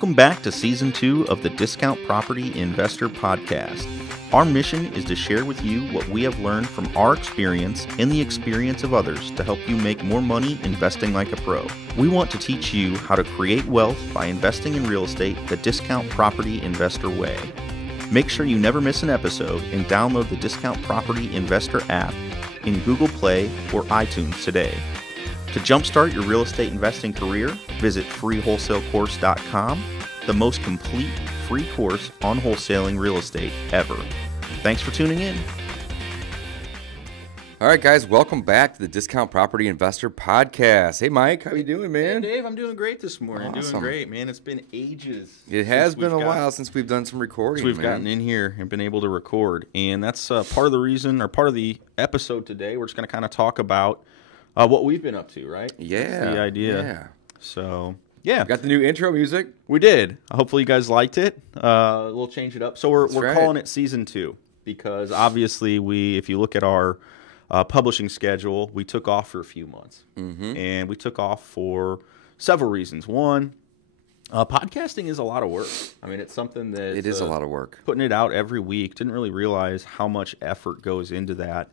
Welcome back to Season 2 of the Discount Property Investor Podcast. Our mission is to share with you what we have learned from our experience and the experience of others to help you make more money investing like a pro. We want to teach you how to create wealth by investing in real estate the Discount Property Investor way. Make sure you never miss an episode and download the Discount Property Investor app in Google Play or iTunes today. To jumpstart your real estate investing career, visit freewholesalecourse.com, the most complete free course on wholesaling real estate ever. Thanks for tuning in. All right, guys, welcome back to the Discount Property Investor Podcast. Hey, Mike, how you doing, man? Hey, Dave, I'm doing great this morning. Awesome. Doing great, man. It's been ages. It has been a while since we've done some recording. We've gotten in here and been able to record, and that's part of the reason, or part of the episode today. We're just going to kind of talk about what we've been up to, right? Yeah. That's the idea. Yeah. So, yeah. We got the new intro music. We did. Hopefully you guys liked it. We'll change it up. So we're right. calling it Season 2 because obviously if you look at our publishing schedule, we took off for a few months. Mm-hmm. And we took off for several reasons. One, podcasting is a lot of work. I mean, it's something that... It is a lot of work. Putting it out every week. Didn't really realize how much effort goes into that.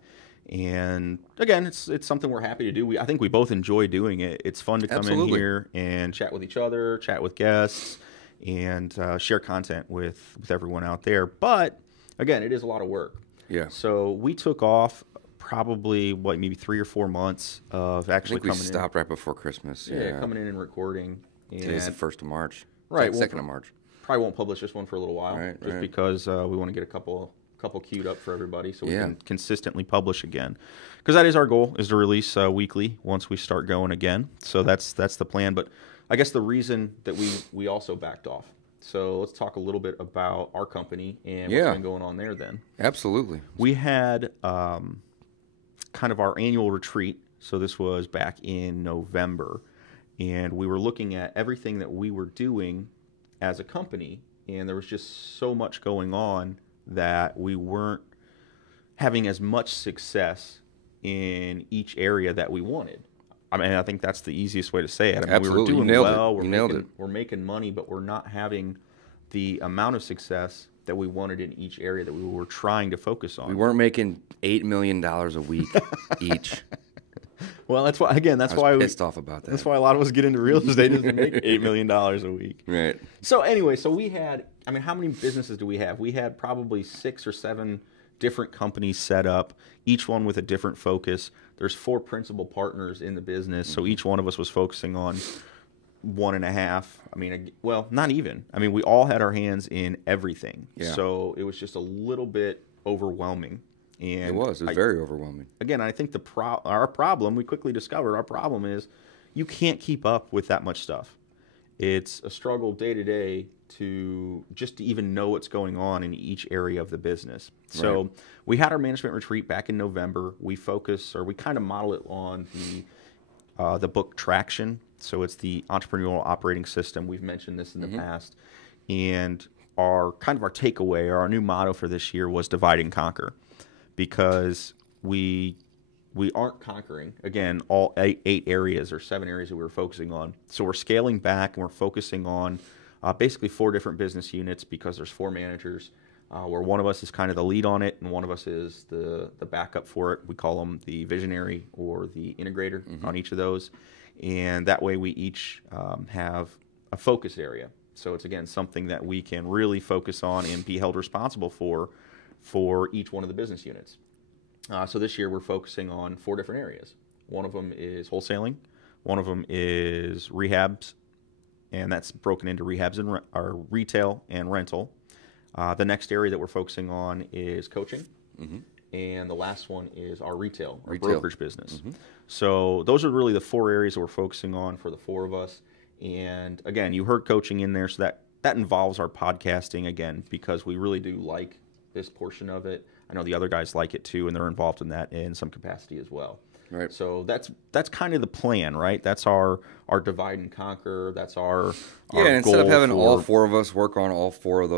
And again, it's something we're happy to do. I think we both enjoy doing it. It's fun to come in here and chat with each other, chat with guests, and share content with everyone out there. But again, it is a lot of work. Yeah. So we took off probably maybe 3 or 4 months of actually coming in. I think we stopped right before Christmas. Yeah, coming in and recording. And today's the 1st of March. Right. 2nd of March. Probably won't publish this one for a little while, right, because we want to get a couple queued up for everybody so we can consistently publish again, because that is our goal, is to release weekly once we start going again. So that's the plan. But I guess the reason that we also backed off, so let's talk a little bit about our company and what's been going on there. Then Absolutely. We had kind of our annual retreat, so this was back in November, and we were looking at everything that we were doing as a company, and there was just so much going on that we weren't having as much success in each area that we wanted. I mean, I think that's the easiest way to say it. I mean, Absolutely. we were doing well, we're making money, but we're not having the amount of success that we wanted in each area that we were trying to focus on. We weren't making $8 million a week each. Well, that's why. Again, that's why I was pissed off about that. That's why a lot of us get into real estate, is to make $8 million a week. Right. So anyway, we had. I mean, how many businesses do we have? We had probably 6 or 7 different companies set up, each one with a different focus. There's 4 principal partners in the business, so each one of us was focusing on 1.5. I mean, well, not even. I mean, we all had our hands in everything. Yeah. So it was just a little bit overwhelming. And it was very overwhelming. Again, I think our problem, we quickly discovered our problem is you can't keep up with that much stuff. It's a struggle day to day to even know what's going on in each area of the business. So we had our management retreat back in November. We kind of model it on the book Traction. So it's the entrepreneurial operating system. We've mentioned this in the past. And our takeaway, or our new motto for this year, was divide and conquer. Because we aren't conquering, again, all 8 areas or 7 areas that we were focusing on. So we're scaling back and we're focusing on basically 4 different business units, because there's 4 managers, where one of us is kind of the lead on it and one of us is the backup for it. We call them the visionary or the integrator on each of those. And that way we each have a focus area. So it's, again, something that we can really focus on and be held responsible for each one of the business units. So this year we're focusing on 4 different areas. One of them is wholesaling. One of them is rehabs, and that's broken into rehabs and retail and rental. The next area that we're focusing on is coaching. Mm-hmm. And the last one is our retail brokerage business. Mm-hmm. So those are really the 4 areas that we're focusing on for the 4 of us. And again, you heard coaching in there, so that involves our podcasting, again, because we really do like this portion of it. I know the other guys like it too, and they're involved in that in some capacity as well. Right. So that's kind of the plan, right? That's our divide and conquer. That's our instead of having all 4 of us work on all 4 of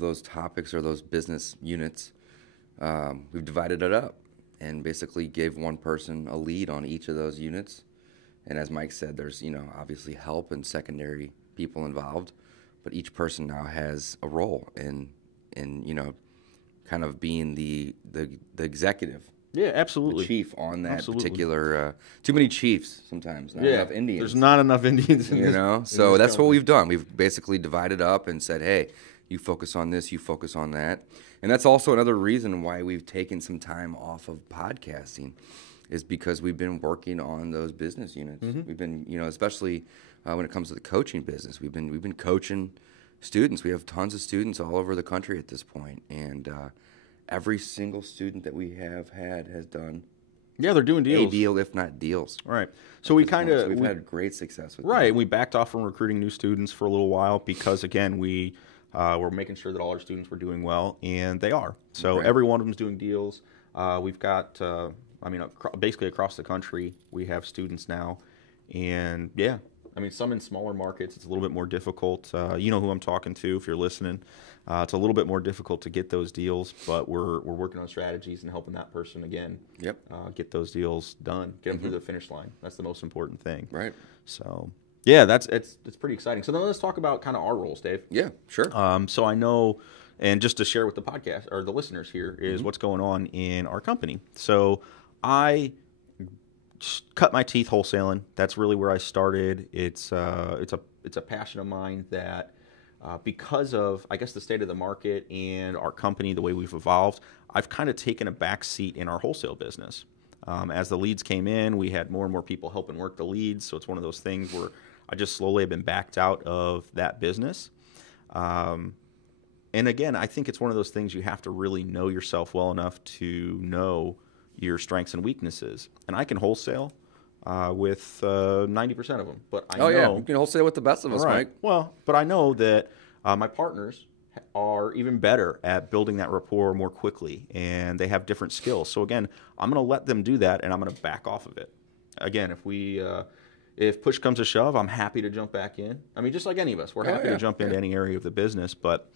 those topics or those business units, we've divided it up and basically gave one person a lead on each of those units. And as Mike said, there's obviously help and secondary people involved. but each person now has a role in kind of being the executive. Yeah, absolutely. The chief on that Absolutely. particular. Too many chiefs sometimes. Not enough Indians. There's not enough Indians. So that's what we've done. We've basically divided up and said, hey, you focus on this, you focus on that, and that's also another reason why we've taken some time off of podcasting, is because we've been working on those business units. We've been, especially when it comes to the coaching business, we've been coaching students. We have tons of students all over the country at this point, and every single student that we have had has done they're doing deals. A deal, if not deals. Right. So we've had great success with that. That. We backed off from recruiting new students for a little while because, again, we were making sure that all our students were doing well, and they are. So every one of them is doing deals. We've got, basically across the country, we have students now, and some in smaller markets, it's a little bit more difficult. You know who I'm talking to if you're listening. It's a little bit more difficult to get those deals, but we're working on strategies and helping that person again. Get those deals done, get them through the finish line. That's the most important thing. Right. So it's pretty exciting. So then let's talk about kind of our roles, Dave. Yeah, sure. So I know, and just to share with the podcast or the listeners here is what's going on in our company. So I cut my teeth wholesaling. That's really where I started. It's a passion of mine that because of, I guess, the state of the market and our company, the way we've evolved, I've kind of taken a back seat in our wholesale business. As the leads came in, we had more and more people helping work the leads. So it's one of those things where I just slowly have been backed out of that business. And again, I think it's one of those things you have to really know yourself well enough to know your strengths and weaknesses. And I can wholesale with 90% of them. But I know you can wholesale with the best of us, Mike. Well, but I know that my partners are even better at building that rapport more quickly, and they have different skills. So again, I'm going to let them do that, and I'm going to back off of it. Again, if push comes to shove, I'm happy to jump back in. I mean, just like any of us, we're happy to jump into any area of the business. But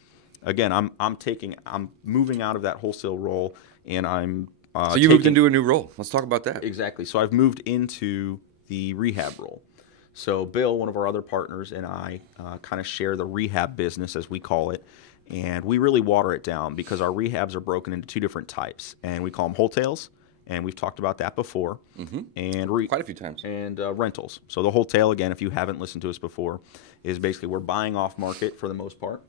again, I'm moving out of that wholesale role, and I'm so you moved into a new role. Let's talk about that. Exactly. So I've moved into the rehab role. So Bill, one of our other partners, and I kind of share the rehab business, as we call it, and we really water it down because our rehabs are broken into two different types, and we call them wholesales, and we've talked about that before, and quite a few times, and rentals. So the wholesale, again, if you haven't listened to us before, is basically we're buying off market for the most part,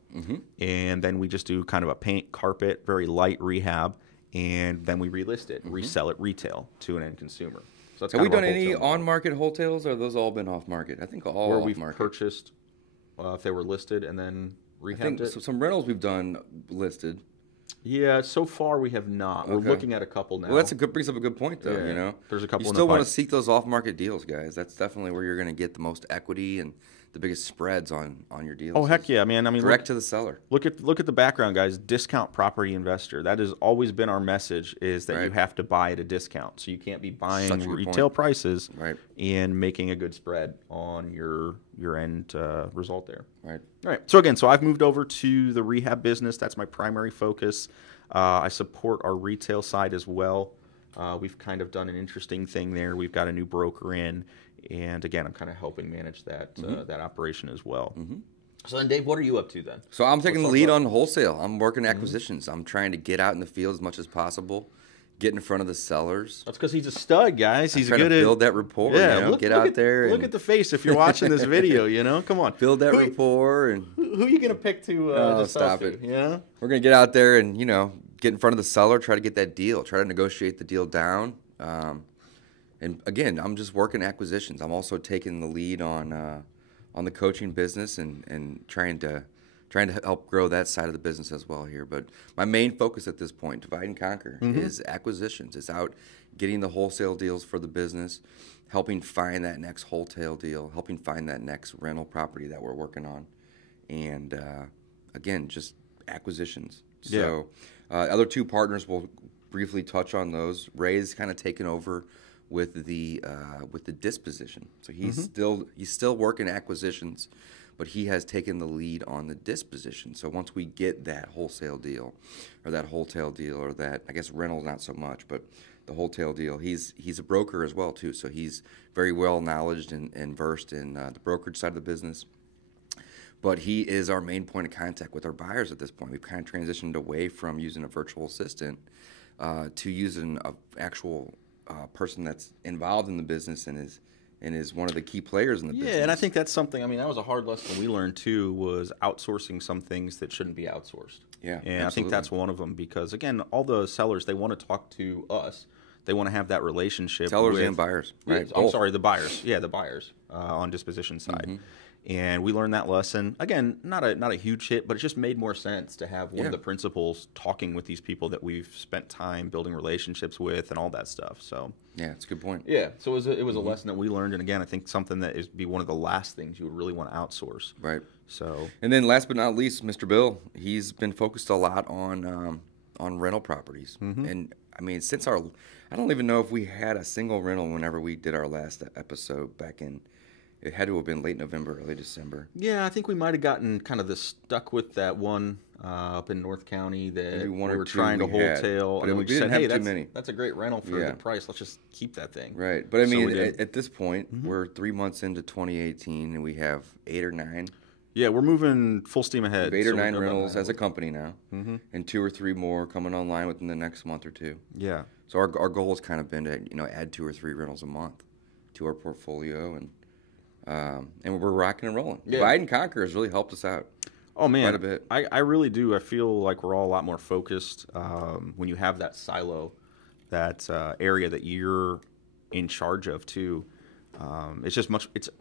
and then we just do kind of a paint, carpet, very light rehab, and then we relist it, resell it retail to an end consumer. So that's have we done any on-market wholesales, or have those all been off-market? I think all where off-market. We've purchased if they were listed and then rehabbed it. So some rentals we've done listed. Yeah, so far we have not. We're looking at a couple now. Well, brings up a good point, though. Yeah, there's a couple. You still want to seek those off-market deals, guys. That's definitely where you're going to get the most equity and the biggest spreads on your deals. Oh heck yeah, man! I mean, direct to the seller. Look at the background, guys. Discount property investor. That has always been our message: is that you have to buy at a discount. So you can't be buying retail prices and making a good spread on your end result there. Right. So again, I've moved over to the rehab business. That's my primary focus. I support our retail side as well. We've kind of done an interesting thing there. We've got a new broker in. And again, I'm kind of helping manage that that operation as well. So then, Dave, what are you up to then? So I'm taking the lead on wholesale. I'm working acquisitions. I'm trying to get out in the field as much as possible, get in front of the sellers. That's because he's a stud, guys. He's good at build that rapport. Yeah, get out there. Look at the face if you're watching this video. Come on, build that rapport. And who are you gonna pick to stop it? Yeah, we're gonna get out there and get in front of the seller, try to get that deal, try to negotiate the deal down. And again, I'm just working acquisitions. I'm also taking the lead on the coaching business and trying to help grow that side of the business as well here. But my main focus at this point, divide and conquer, is acquisitions. It's out getting the wholesale deals for the business, helping find that next wholesale deal, helping find that next rental property that we're working on, and again, just acquisitions. So other two partners will briefly touch on those. Ray's kind of taken over with the disposition. So he's still working acquisitions, but he has taken the lead on the disposition. So once we get that wholesale deal, or that wholesale deal, or that, I guess rental not so much, but the wholesale deal, he's a broker as well too. So he's very well knowledged and versed in the brokerage side of the business. but he is our main point of contact with our buyers at this point. We've kind of transitioned away from using a virtual assistant to using an actual person that's involved in the business and is one of the key players in the business. Yeah, and I think that's something, I mean, that was a hard lesson we learned too, was outsourcing some things that shouldn't be outsourced. Yeah, and absolutely. I think that's one of them because, again, all the sellers, they want to talk to us. They want to have that relationship sellers with, and buyers. Right? I'm sorry, the buyers. Yeah, the buyers on disposition side. Mm-hmm. And we learned that lesson. Again, not a huge hit, but it just made more sense to have one of the principals talking with these people that we've spent time building relationships with and all that stuff. So yeah, it's a good point. Yeah, so it was a lesson that we learned, and again, I think something that is be one of the last things you would really want to outsource. Right. So, and then last but not least, Mr. Bill, he's been focused a lot on rental properties, and I mean, I don't even know if we had a single rental whenever we did our last episode back in. It had to have been late November, early December. Yeah, I think we might have gotten kind of stuck with that one up in North County that we were trying to wholesale. But and we said, hey, that's a great rental for a good price. Let's just keep that thing. Right. But I mean, at this point, we're 3 months into 2018, and we have 8 or 9. Yeah, we're moving full steam ahead. We have 8 or 9 rentals as a company now, and 2 or 3 more coming online within the next month or 2. Yeah. So our goal has kind of been to add 2 or 3 rentals a month to our portfolio, and we're rocking and rolling. Yeah. Divide and Conquer has really helped us out. Oh man, quite a bit. I really do. I feel like we're all a lot more focused when you have that silo, that area that you're in charge of too. It's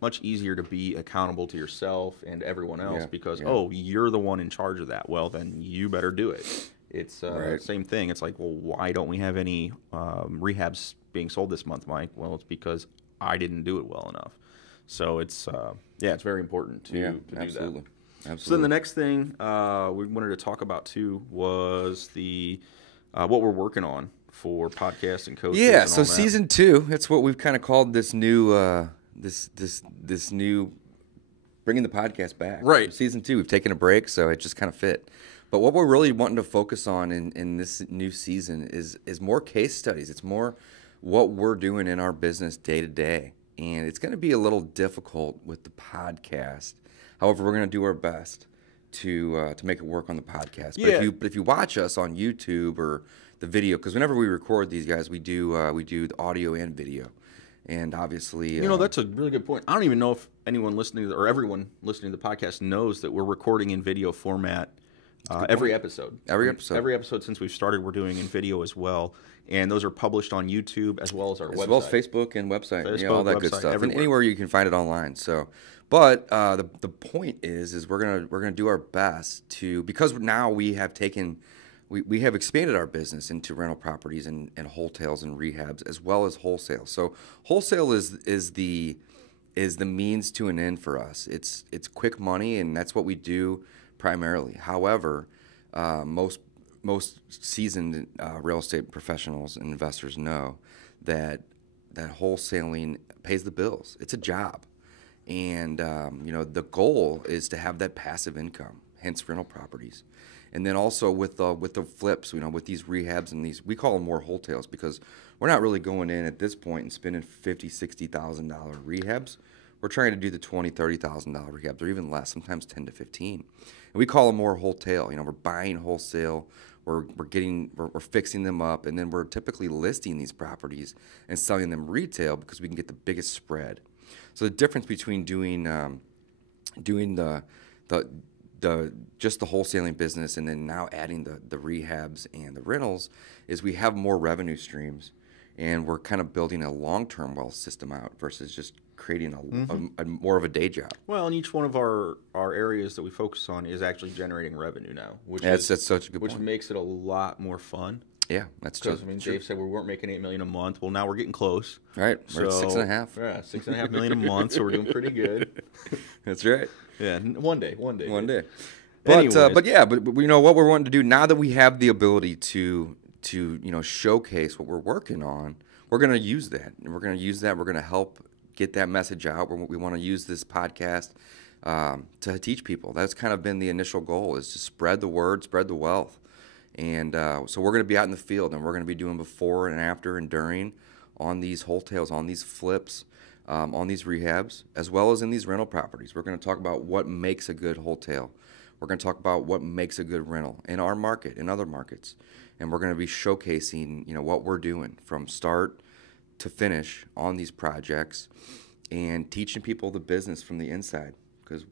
much easier to be accountable to yourself and everyone else because you're the one in charge of that. Well, then you better do it. It's same thing. It's like, well, why don't we have any rehabs being sold this month, Mike? Well, it's because I didn't do it well enough. So it's it's very important to do that. Absolutely. So then the next thing we wanted to talk about too was the what we're working on for podcast and coaches. Yeah, and so all that. season 2, that's what we've kind of called this new this new bringing the podcast back. Right. Season 2, we've taken a break, so it just kind of fit. But what we're really wanting to focus on in this new season is more case studies. It's more what we're doing in our business day to day. And it's going to be a little difficult with the podcast. However, we're going to do our best to make it work on the podcast. But if you watch us on YouTube or the video, because whenever we record these guys, we do the audio and video, and obviously, that's a really good point. I don't even know if anyone listening or everyone listening to the podcast knows that we're recording in video format every episode. Every episode since we've started, we're doing in video as well. And those are published on YouTube as well as our website. As well as Facebook and website. Facebook, all that website, good stuff. Everywhere. And anywhere you can find it online. So, but the point is we're gonna do our best to, because now we have we have expanded our business into rental properties and wholesales and rehabs as well as wholesale. So wholesale is the means to an end for us. It's quick money, and that's what we do primarily. However, most seasoned real estate professionals and investors know that wholesaling pays the bills. It's a job, and the goal is to have that passive income, hence rental properties, and then also with the flips, with these rehabs and these, we call them more wholesales because we're not really going in at this point and spending $50,000-$60,000 rehabs. We're trying to do the $20,000-$30,000 rehabs, or even less, sometimes 10 to 15. And we call them more wholesale. We're buying wholesale. We're fixing them up, and then we're typically listing these properties and selling them retail because we can get the biggest spread. So the difference between doing the just the wholesaling business and then now adding the rehabs and the rentals is we have more revenue streams, and we're kind of building a long-term wealth system out versus just creating a more of a day job. Well, and each one of our areas that we focus on is actually generating revenue now, that's such a good point. Which makes it a lot more fun. Yeah, that's true. Because Dave said we weren't making $8 million a month. Well, now we're getting close. Right, we're at 6.5. Yeah, $6.5 million a month. So we're doing pretty good. That's right. Yeah, one day. But what we're wanting to do now that we have the ability to showcase what we're working on, we're going to use that, and we're going to help get that message out. We want to use this podcast to teach people. That's kind of been the initial goal, is to spread the word, spread the wealth. And so we're going to be out in the field, and we're going to be doing before and after and during on these wholesales, on these flips. on these rehabs as well as in these rental properties. We're going to talk about what makes a good wholesale. We're going to talk about what makes a good rental in our market, in other markets. And we're going to be showcasing, what we're doing from start to finish on these projects and teaching people the business from the inside. Because,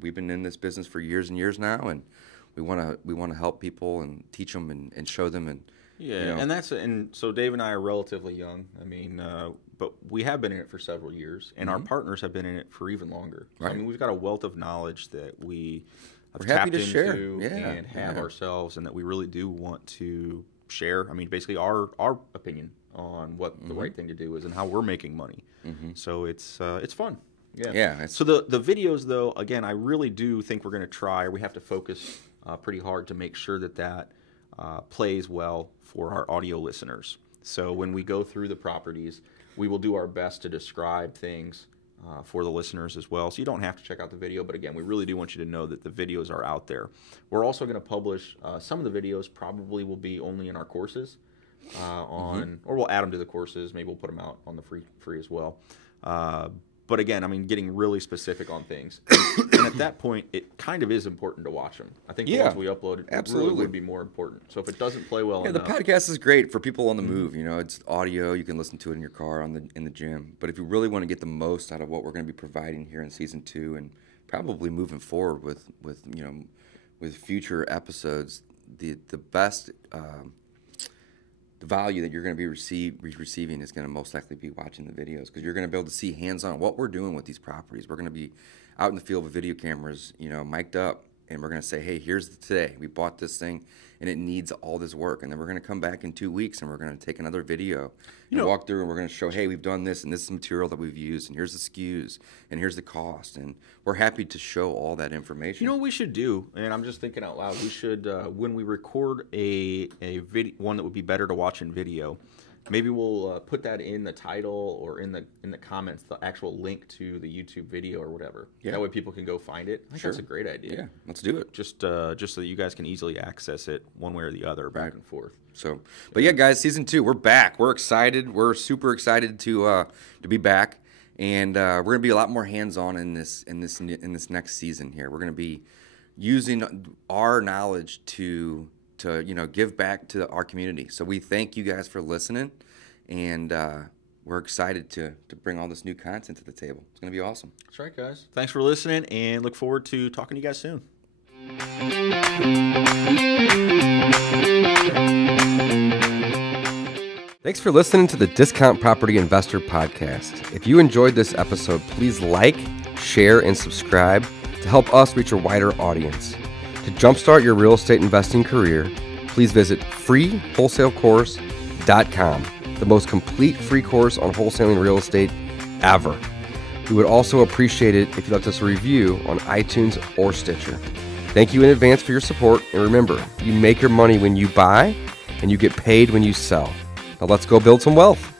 we've been in this business for years and years now, and we want to help people and teach them and show them. And and so Dave and I are relatively young. I mean, but we have been in it for several years, and our partners have been in it for even longer. So, Right. I mean, we've got a wealth of knowledge that we're happy tapped to into share. and have ourselves, and that we really do want to share. I mean, basically our opinion on what the right thing to do is and how we're making money. So it's fun. Yeah. So the videos, though, again, I really do think we're going to try, or we have to focus pretty hard to make sure that plays well for our audio listeners. So when we go through the properties, we will do our best to describe things for the listeners as well. So you don't have to check out the video, but again, we really do want you to know that the videos are out there. We're also going to publish some of the videos. Probably will be only in our courses or we'll add them to the courses. Maybe we'll put them out on the free as well. But again, I mean, getting really specific on things. And at that point, it kind of is important to watch them. I think the ones we uploaded really would be more important. So if it doesn't play well enough. The podcast is great for people on the move. It's audio. You can listen to it in your car, in the gym. But if you really want to get the most out of what we're going to be providing here in season 2 and probably moving forward with future episodes, the best the value that you're going to be receiving is going to most likely be watching the videos, because you're going to be able to see hands-on what we're doing with these properties. We're going to be out in the field with video cameras, mic'd up, and we're going to say, hey, here's today. We bought this thing, and it needs all this work. And then we're going to come back in 2 weeks, and we're going to take another video and walk through, and we're going to show, hey, we've done this, and this is the material that we've used, and here's the SKUs, and here's the cost. And we're happy to show all that information. You know what we should do, and I'm just thinking out loud, we should, when we record a video, one that would be better to watch in video, maybe we'll put that in the title or in the comments, the actual link to the YouTube video or whatever. Yeah. That way people can go find it. I think that's a great idea. Yeah, let's do it. Just so that you guys can easily access it one way or the other, back and forth. So, but yeah, guys, season 2, we're back. We're excited. We're super excited to be back, and we're gonna be a lot more hands-on in this next season here. We're gonna be using our knowledge to give back to our community. So we thank you guys for listening, and we're excited to bring all this new content to the table. It's going to be awesome. That's right, guys. Thanks for listening, and look forward to talking to you guys soon. Thanks for listening to the Discount Property Investor Podcast. If you enjoyed this episode, please like, share, and subscribe to help us reach a wider audience. To jumpstart your real estate investing career, please visit freewholesalecourse.com, the most complete free course on wholesaling real estate ever. We would also appreciate it if you left us a review on iTunes or Stitcher. Thank you in advance for your support, and remember, you make your money when you buy, and you get paid when you sell. Now let's go build some wealth.